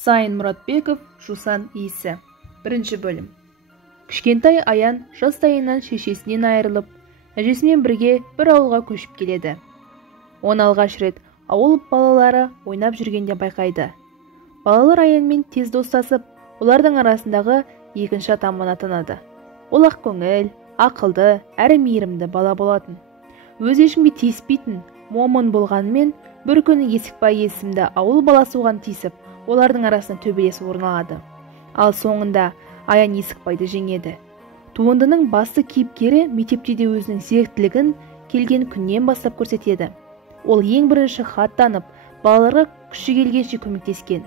Сайын Мұратбеков, Жусан иісі. Бірінші бөлім. Кішкентай Аян жастайынан шешесінен айырылып, әжесімен бірге бір ауылға көшіп келеді. Оны алғаш рет ауыл балалары ойнап жүргенде байқайды. Балалар Аянмен тез достасып, олардың арасындағы екінші атаман атанады. Ол ақкөңіл, ақылды, әрі мейірімді бала болатын. Өз ешкімге тиіспейтін, момын болғанымен, бір күні Есікбай есімді ауыл баласы оған тиісіп, олардың арасында төбелес орын алады. Ал соңында Аян Есікбайды жеңеді. Туындының басты кейіпкері мектепте де өзінің зеректілігін келген күннен бастап көрсетеді. Ол ең бірінші хат танып, балаларға күші келгенше көмектескен.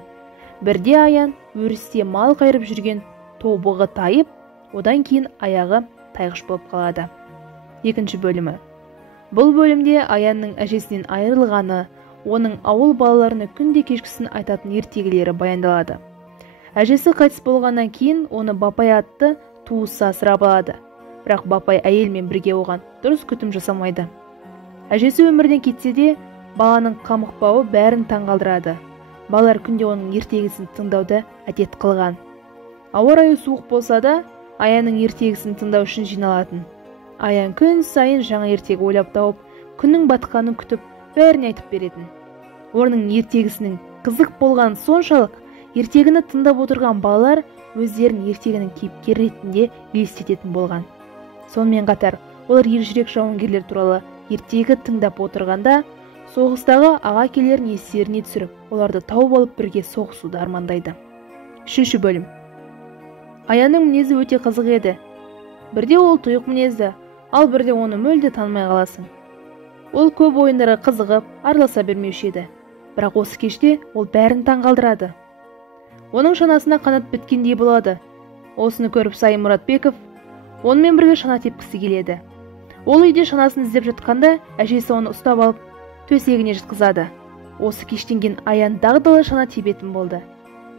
Бірде Аян өрісте мал қайырып жүрген тобығы тайып, одан кейін аяғы тайғыш болып қалады. Екінші бөлімі. Бұл бөлімде Аянның әжесінен айырылғаны, оның ауыл балаларына күнде кешкісін айтатын ертегілері баяндалады. Әжесі қайтыс болғаннан кейін оны Бапай атты туысы асырап алады. Бірақ Бапай әйелмен бірге оған дұрыс күтім жасамайды. Әжесі өмірден кетсе де, баланың қамықпауы бәрін таңғалдырады. Балалар күнде оның ертегісін тыңдауды әдет қылған. Ауа райы суық болса да, Аянның ертегісін тыңдау үшін жиналатын. Аян күн сайын жаңа ертегі ойлап тауып, күннің батқанын күтіп, бәріне айтып беретін. Оның ертегісінің қызық болған соншалық, ертегіні тыңдап отырған балалар өздерін ертегінің кейіпкер ретінде елестететін болған. Сонымен қатар, олар ержүрек жауынгерлер туралы ертегі тыңдап отырғанда, соғыстағы аға әкелерін естеріне түсіріп, оларды тауып алып бірге соғысуды армандайды. Үшінші бөлім. Аянның мінезі өте қызық еді. Бірде ол тұйық мінезді, ал бірде оны мүлде танымай қаласың. Ол көп ойындарға қызығып, араласа бермеуші еді. Бірақ осы кеште ол бәрін таңғалдырады. Оның шанасына қанат біткендей болады. Осыны көріп Сайын Мұратбеков онымен бірге шана тепкісі келеді. Ол үйде шанасын іздеп жатқанда, әжесі оны ұстап алып, төсегіне жатқызады. Осы кештен кейін Аян дағдылы шана тебетін болды.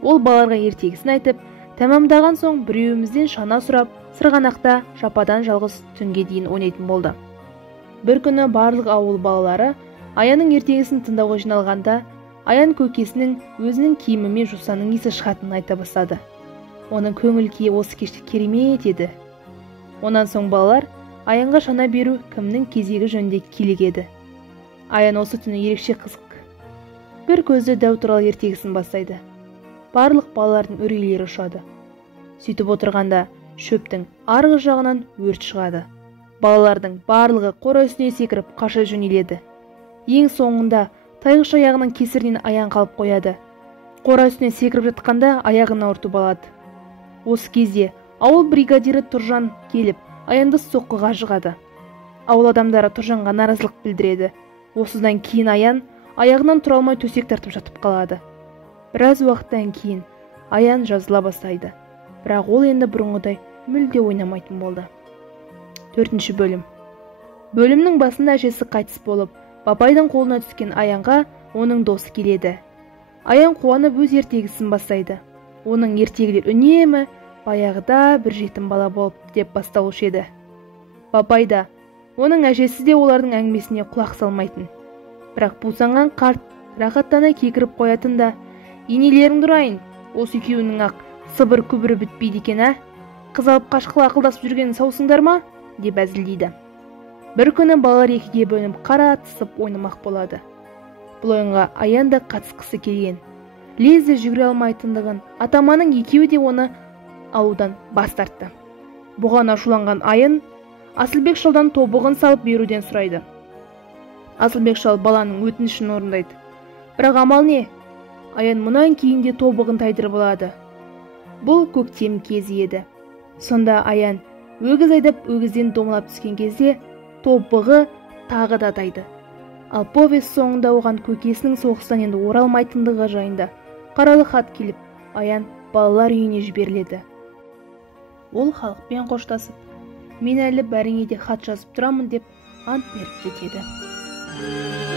Ол балаларға ертегісін айтып, тәмамдаған соң біреуімізден шана сұрап, сырғанақта жападан жалғыз түнге дейін ойнайтын болды. Бір күні барлық ауыл балалары Аянның ертегісін тыңдауға жиналғанда, Аян көкесінің өзінің киімі мен Жусанның иісі шығатынын айта бастады. Оның көңіл күйі осы кеште керемет еді. Онан соң балалар Аянға шана беру кімнің кезегі жөнінде келігеді. Аян осы түні ерекше қызық. Бір көзді дәу туралы ертегісін бастайды. Барлық балалардың үрейлері ұшады. Сөйтіп отырғанда шөптің арғы жағынан өрт шығады. Балалардың барлығы қора үстіне секіріп қаша жөнеледі. Ең соңында тайғыш аяғының кесірінен Аян қалып қояды. Қора үстіне секіріп жатқанда аяғын ауыртып алады. Осы кезде ауыл бригадирі Тұржан келіп, Аянды соққыға жығады. Ауыл адамдары Тұржанға наразылық білдіреді. Осыдан кейін Аян аяғынан тұра алмай төсек тартып жатып қалады. Біраз уақыттан кейін Аян жазыла бастайды. Бірақ ол енді бұрынғыдай мүлде ойнамайтын болды. Төртінші бөлім. Бөлімнің басында әжесі қайтыс болып, Бапайдың қолына түскен Аянға оның досы келеді. Аян қуанып өз ертегісін бастайды. Оның ертегілер үнемі баяғыда бір жетім бала болып деп басталушы еді. Бапай да, оның әжесі де олардың әңгімесіне құлақ салмайтын. Бірақ бусанған қарт рахаттана кекіріп қоятын да, енелеріңді ұрайын, осы екеуінің ақ сыбыр күбірі бітпейді екен, қыз алып қашқылы ақылдасып жүргенін саусыңдар ма? Деп әзілдейді. Бір күні балалар екіге бөлініп қара тысып ойнамақ болады. Бұл ойынға Аян да қатысқысы келген. Лезде жүгіре алмайтындығын, атаманың екеуі де оны алудан бас тартты. Бұған ашуланған Аян Асылбек шалдан тобығын салып беруден сұрайды. Асылбек шал баланың өтінішін орындайды. Бірақ амал не? Аян мұнан кейін де тобығын тайдырып алады. Бұл көктем кезі еді. Сонда Аян өгіз айдап өгізден домалап түскен кезде тобығы тағы да тайды. Ал повест соңында оған көкесінің соғыстан енді оралмайтындығы жайында қаралы хат келіп, Аян балалар үйіне жіберіледі. Ол халықпен қоштасып, мен әлі бәріңе де хат жазып тұрамын деп ант беріп кетеді.